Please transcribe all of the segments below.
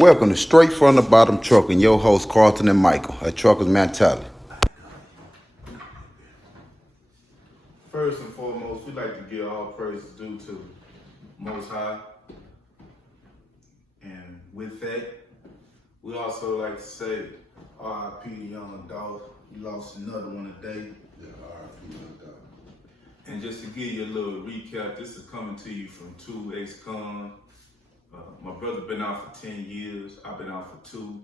Welcome to Straight from the Bottom Trucking, your host Carlton and Michael, a trucker's mentality. First and foremost, we'd like to give all praises due to Most High. And with that, we also like to say R.I.P. to Young Dog. We lost another one today. Yeah, R.I.P. Young Dog. And just to give you a little recap, this is coming to you from two ex-con. My brother been out for 10 years. I've been out for 2.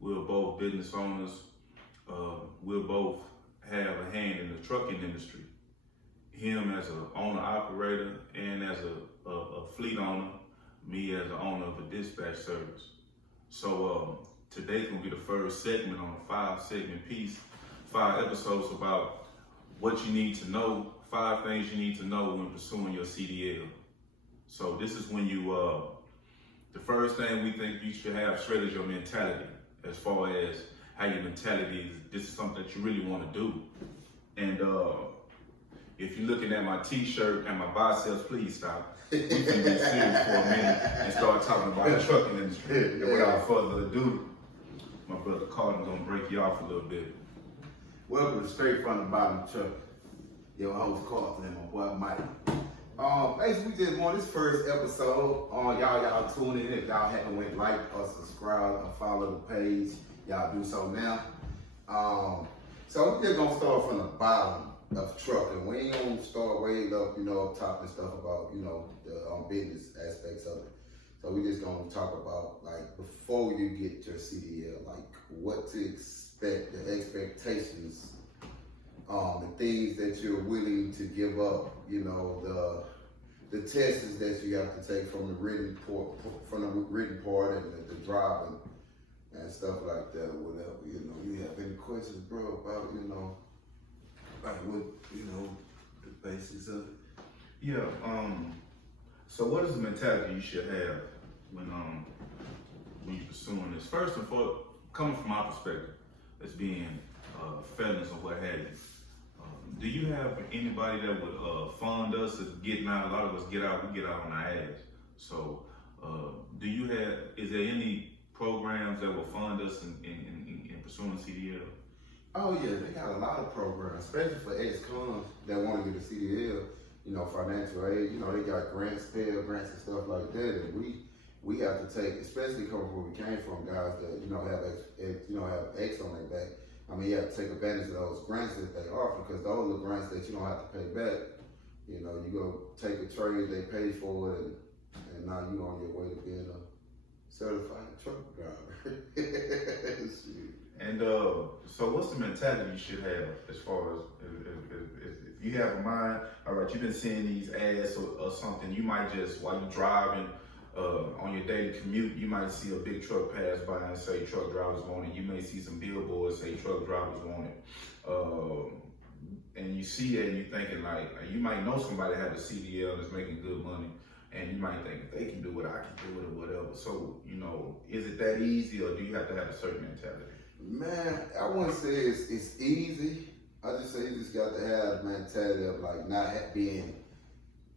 We're both business owners. We'll both have a hand in the trucking industry. Him as an owner-operator and as a fleet owner, me as the owner of a dispatch service. So today's gonna be the first segment on a 5-segment piece, 5 episodes about what you need to know, 5 things you need to know when pursuing your CDL. So this is when you, the first thing we think you should have straight is your mentality, as far as how your mentality is, this is something that you really want to do. And if you're looking at my t-shirt and my biceps, please stop. We can be serious for a minute and start talking about the trucking industry. And without further ado, my brother Carlton's gonna break you off a little bit. Welcome to Straight from the Bottom Trucking, your host Carlton and my boy Mike. Basically, we just want this first episode. Y'all tune in. If y'all haven't went like or subscribe or follow the page, y'all do so now. So we're just gonna start from the bottom of trucking. We ain't gonna start way up, up top and stuff about, the business aspects of it. So we just gonna talk about, like, before you get your CDL, like what to expect, the expectations, the things that you're willing to give up, the tests that you have to take from the written part and the driving and stuff like that or whatever. You have any questions, bro, about, like what, the basics of it? Yeah, so what is the mentality you should have when you're pursuing this? First and foremost, coming from my perspective, as being felons or what have you, do you have anybody that would fund us as getting out? A lot of us we get out on our ass. So is there any programs that will fund us in pursuing CDL? Oh yeah, they got a lot of programs, especially for ex-cons that want to get a CDL, financial aid. They got grants, Pell grants and stuff like that. And we have to take, especially coming from where we came from, guys that, have X on their back. You have to take advantage of those grants that they offer, because those are grants that you don't have to pay back. You go take a trade, they pay for it, and now you on your way to being a certified truck driver. And so what's the mentality you should have as far as if you have a mind, all right, you've been seeing these ads or something, you might just, while you're driving on your daily commute, you might see a big truck pass by and say truck drivers wanted. You may see some billboards say truck drivers wanted. And you see it and you're thinking, like, you might know somebody that has a CDL that's making good money, and you might think, if they can do it, I can do it, or whatever. So, is it that easy, or do you have to have a certain mentality? Man, I wouldn't say it's easy. I just say you just got to have the mentality of, like, not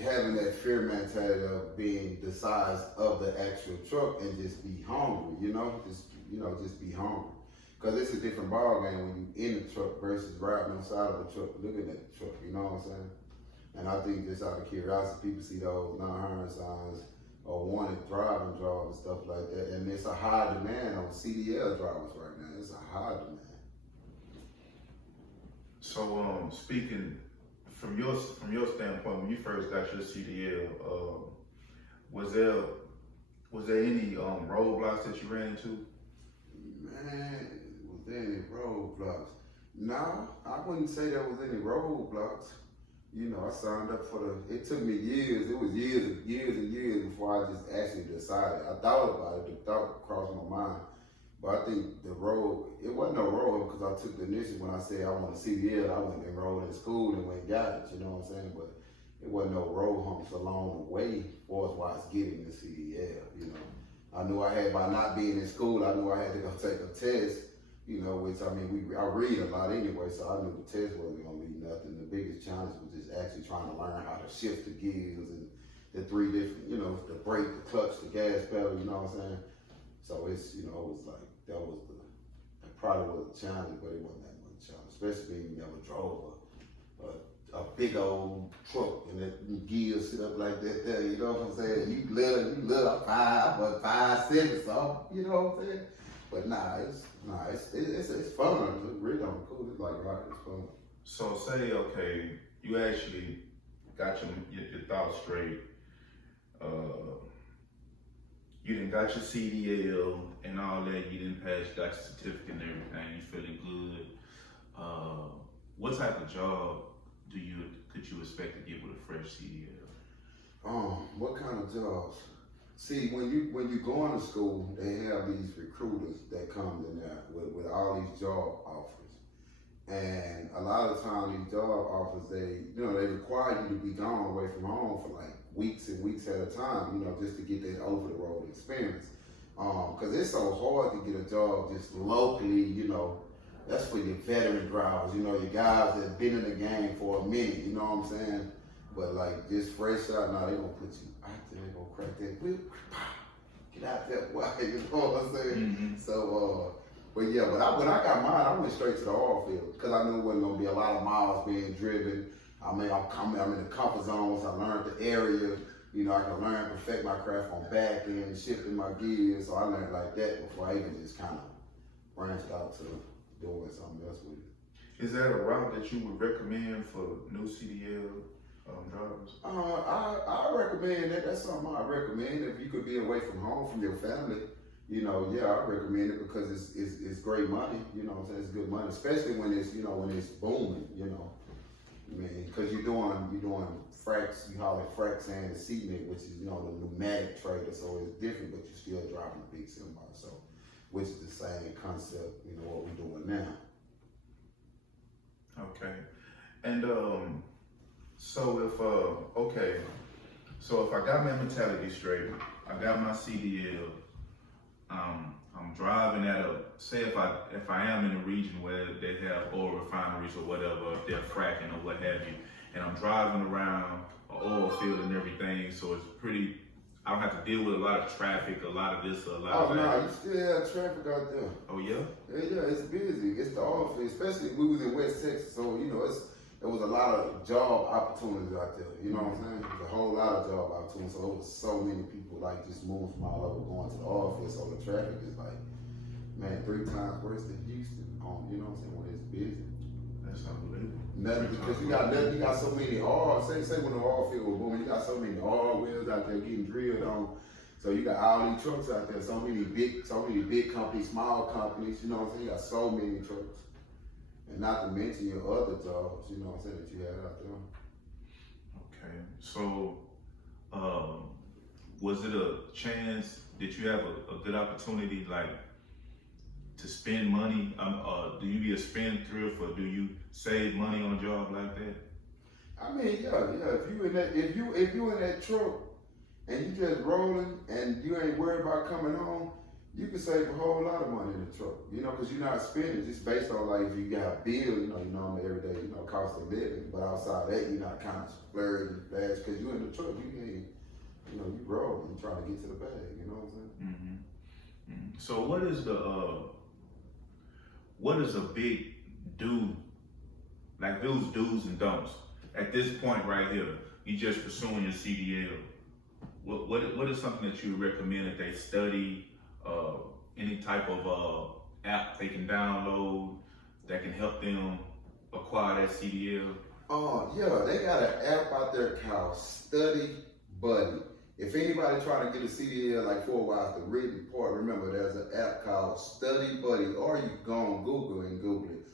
having that fear mentality of being the size of the actual truck and just be hungry, just be hungry. Because it's a different ball game when you're in the truck versus riding on the side of the truck looking at the truck, you know what I'm saying? And I think just out of curiosity, people see those non-hiring signs or wanted driving jobs and stuff like that. And it's a high demand on CDL drivers right now. It's a high demand. So speaking from your standpoint, when you first got your CDL, was there any roadblocks that you ran into? Man, was there any roadblocks? No, I wouldn't say there was any roadblocks. I signed up it took me years. It was years and years before I just actually decided. I thought about it, the thought crossed my mind. But I think it wasn't no road, because I took the initiative when I said I want a CDL. I went and enrolled in school and went and got it, you know what I'm saying? But it wasn't no road humps along the way for us while I was getting the CDL, I knew by not being in school, I knew I had to go take a test, which I read a lot anyway, so I knew the test wasn't gonna be nothing. The biggest challenge was just actually trying to learn how to shift the gears and the 3 different, the brake, the clutch, the gas pedal, you know what I'm saying? So it's, it was like, that probably was a challenge, but it wasn't that much challenge, especially when you never drove a big old truck and that gears sit up like that there, you know what I'm saying? You let a 5'7" something, you know what I'm saying? But it's fun. It's really cool. It's like, right, it's fun. So say, okay, you actually got your thoughts straight. You done got your CDL and all that. You didn't pass, got your certificate and everything. You feeling good. What type of job could you expect to get with a fresh CDL? What kind of jobs? See, when you go into school, they have these recruiters that come in there with all these job offers. And a lot of times these job offers, they require you to be gone away from home for like weeks and weeks at a time, just to get that over the road experience. Cause it's so hard to get a job just locally, that's for your veteran drivers, your guys that's been in the game for a minute, you know what I'm saying? But like just fresh out, now they gonna put you out there, they gonna crack that whip, get out that way, you know what I'm saying? Mm-hmm. So, when I got mine, I went straight to the oil field because I knew it wasn't gonna be a lot of miles being driven. I'm in the comfort zone. Once I learned the area, I can learn and perfect my craft on back end, shifting my gears. So I learned like that before I even just kind of branched out to doing something else with it. Is that a route that you would recommend for new CDL drivers? I recommend that. That's something I recommend if you could be away from home from your family. I recommend it because it's great money. It's good money, especially when it's booming. Because you're doing fracs. You call it frac sand and cement, which is the pneumatic trailer, so it's different, but you're still driving a big semi. So, which is the same concept. What we're doing now. Okay, and so if I got my mentality straight, I got my CDL. I'm driving say if I am in a region where they have oil refineries or whatever, if they're fracking or what have you, and I'm driving around an oil field and everything, so I don't have to deal with a lot of traffic, a lot of this, a lot of that. Oh no, you still have traffic out there. Oh yeah? Yeah, it's busy. It's the oil field, especially we was in West Texas, so there was a lot of job opportunities out there. You know what I'm saying? There's a whole lot of job opportunities. So there was so many people like just moving from all over going to the oil field. So the traffic is like, man, 3 times worse than Houston. You know what I'm saying? When it's busy. That's unbelievable. Nothing because you got so many oil. Say when the oil field was booming, you got so many oil wells out there getting drilled on. So you got all these trucks out there. So many big companies, small companies. You know what I'm saying? You got so many trucks. And not to mention your other jobs, that you had out there. Okay, so was it a chance? Did you have a good opportunity, like, to spend money? Do you be a spendthrift, or do you save money on a job like that? I mean, yeah. If you in that truck and you just rolling and you ain't worried about coming home, you can save a whole lot of money in the truck, because you're not spending just based on like if you got bills, every day, cost of living. But outside that, you're not kind of splurging fast because you're in the truck. You ain't, you rolling, you trying to get to the bag. You know what I'm saying? Mm-hmm. Mm-hmm. So what is a big do? Like those do's and don'ts at this point right here. You just pursuing your CDL. What is something that you recommend that they study? Any type of app they can download that can help them acquire that CDL? Yeah, they got an app out there called Study Buddy. If anybody trying to get a CDL like 4 Wise, the written part, remember there's an app called Study Buddy, or you can go on Google and Google it.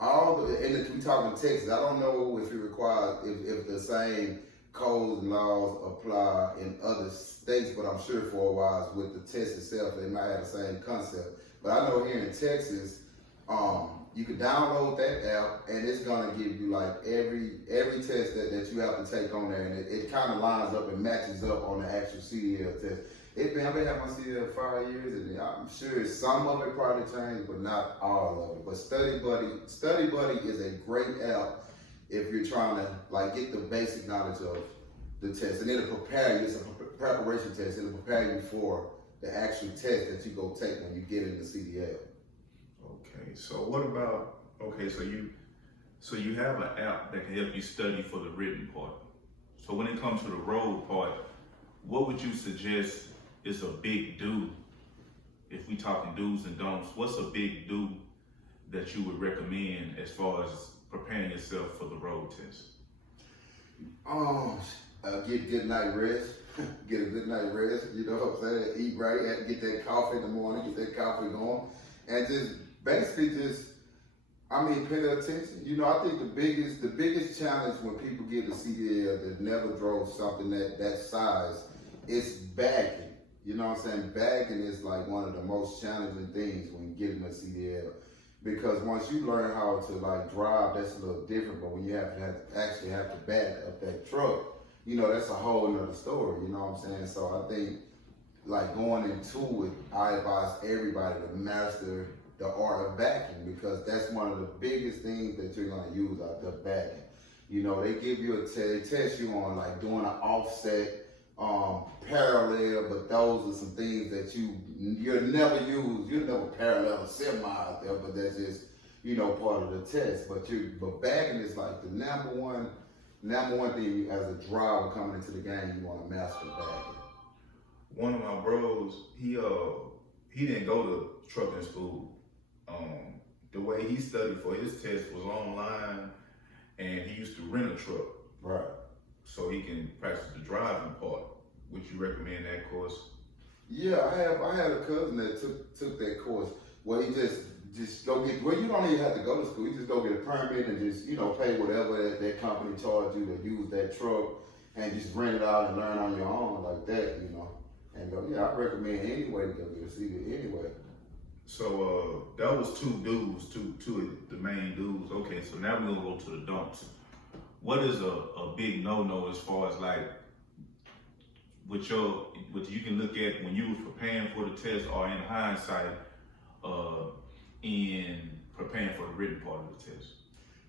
And if we talking Texas, I don't know if it requires if the same codes and laws apply in other states, but I'm sure 4 Wise with the test itself, they might have the same concept. But I know here in Texas, you can download that app and it's gonna give you like every test that you have to take on there, and it kind of lines up and matches up on the actual CDL test. I've been having my CDL 5 years, and I'm sure some of it probably changed, but not all of it. But Study Buddy is a great app if you're trying to like get the basic knowledge of the test, and it'll prepare you. It's a preparation test. It'll prepare you for the actual test that you go take when you get into CDL. Okay, so what about, so you have an app that can help you study for the written part. So when it comes to the road part, what would you suggest is a big do? If we talking do's and don'ts, what's a big do that you would recommend as far as preparing yourself for the road test? Get good night rest. Get a good night rest. You know what I'm saying? Eat right. Get that coffee in the morning. Get that coffee going, and just basically pay attention. You know, I think the biggest challenge when people get a CDL that never drove something that size is bagging. You know what I'm saying? Bagging is like one of the most challenging things when you get in a CDL. Because once you learn how to like drive, that's a little different. But when you actually have to back up that truck, you know, that's a whole nother story. You know what I'm saying? So I think like going into it, I advise everybody to master the art of backing, because that's one of the biggest things that you're gonna use out there, backing. You know, they give you they test you on like doing an offset, parallel, but those are some things that you'll never use. You'll never parallel a semi out there, but that's just, you know, part of the test. But bagging is like the number one thing as a driver coming into the game. You want to master bagging. One of my bros, he didn't go to trucking school. The way he studied for his test was online, and he used to rent a truck. Right. So he can practice the driving part. Would you recommend that course? Yeah, I had a cousin that took that course where he just go get, well, you don't even have to go to school. You just go get a permit and just, you know, pay whatever that company charged you to use that truck, and just rent it out and learn on your own like that, you know. And go, yeah, I recommend any way to go get a CD anyway. So that was two do's, two of the main do's. Okay, so now we're gonna go to the don'ts. What is a big no-no as far as like what you can look at when you were preparing for the test, or in hindsight, in preparing for the written part of the test?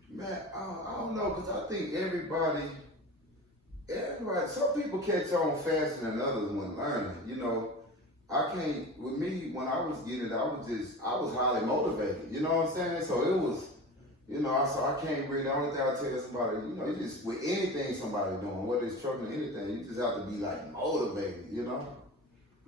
Man, I don't know, because I think everybody, some people catch on faster than others when learning. You know, with me, when I was getting it, I was highly motivated. You know what I'm saying? So it was, you know, I can't really, the only thing I tell somebody, you know, you just, with anything somebody's doing, whether it's trucking or anything, you just have to be like motivated, you know?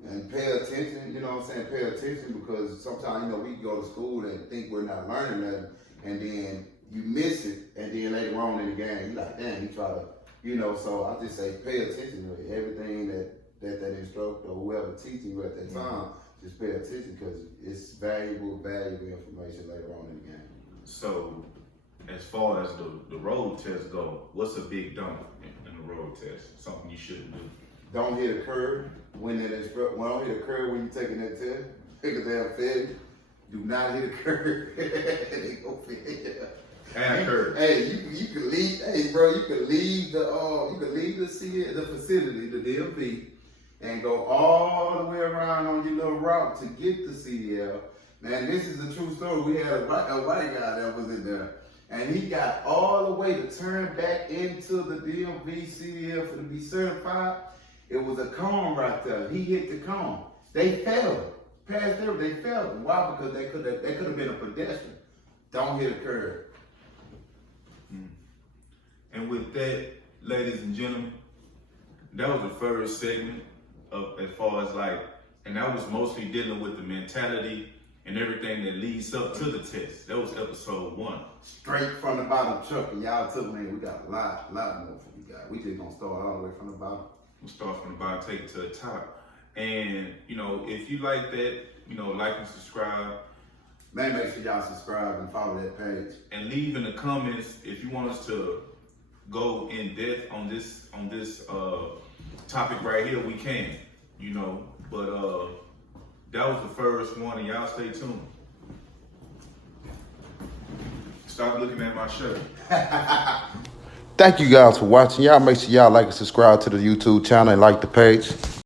And pay attention, you know what I'm saying? Pay attention, because sometimes, you know, we go to school and think we're not learning nothing, and then you miss it, and then later on in the game, you're like, damn, you try to, you know, so I just say pay attention to everything that instructor or whoever teaching you at that time, just pay attention, because it's valuable information later on in the game. So, as far as the road test go, what's a big don't in the road test? Something you shouldn't do? Don't hit a curve when that instructor. Don't hit a curve when you're taking that test. Because they'll fail you. Do not hit a curve. They go fail you. And a curve. Hey, you can leave. Hey, bro, you can leave the facility, the DMV, and go all the way around on your little route to get the CDL. Man, this is a true story. We had a white guy that was in there, and he got all the way to turn back into the DMV CDL to be certified. It was a cone right there. He hit the cone. They failed. Passed there, they failed. Why? Because they could have been a pedestrian. Don't hit a curve. And with that, ladies and gentlemen, that was the first segment of, as far as like, and that was mostly dealing with the mentality and everything that leads up to the test. That was episode 1. Straight from the bottom, Chuck, and y'all took me. We got a lot more for you guys. We just gonna start all the way from the bottom. We'll start from the bottom, take it to the top. And, you know, if you like that, you know, like and subscribe. Man, make sure y'all subscribe and follow that page. And leave in the comments if you want us to go in depth on this topic right here, we can, you know. But that was the first one, and y'all stay tuned. Stop looking at my shirt. Thank you guys for watching. Y'all make sure y'all like and subscribe to the YouTube channel and like the page.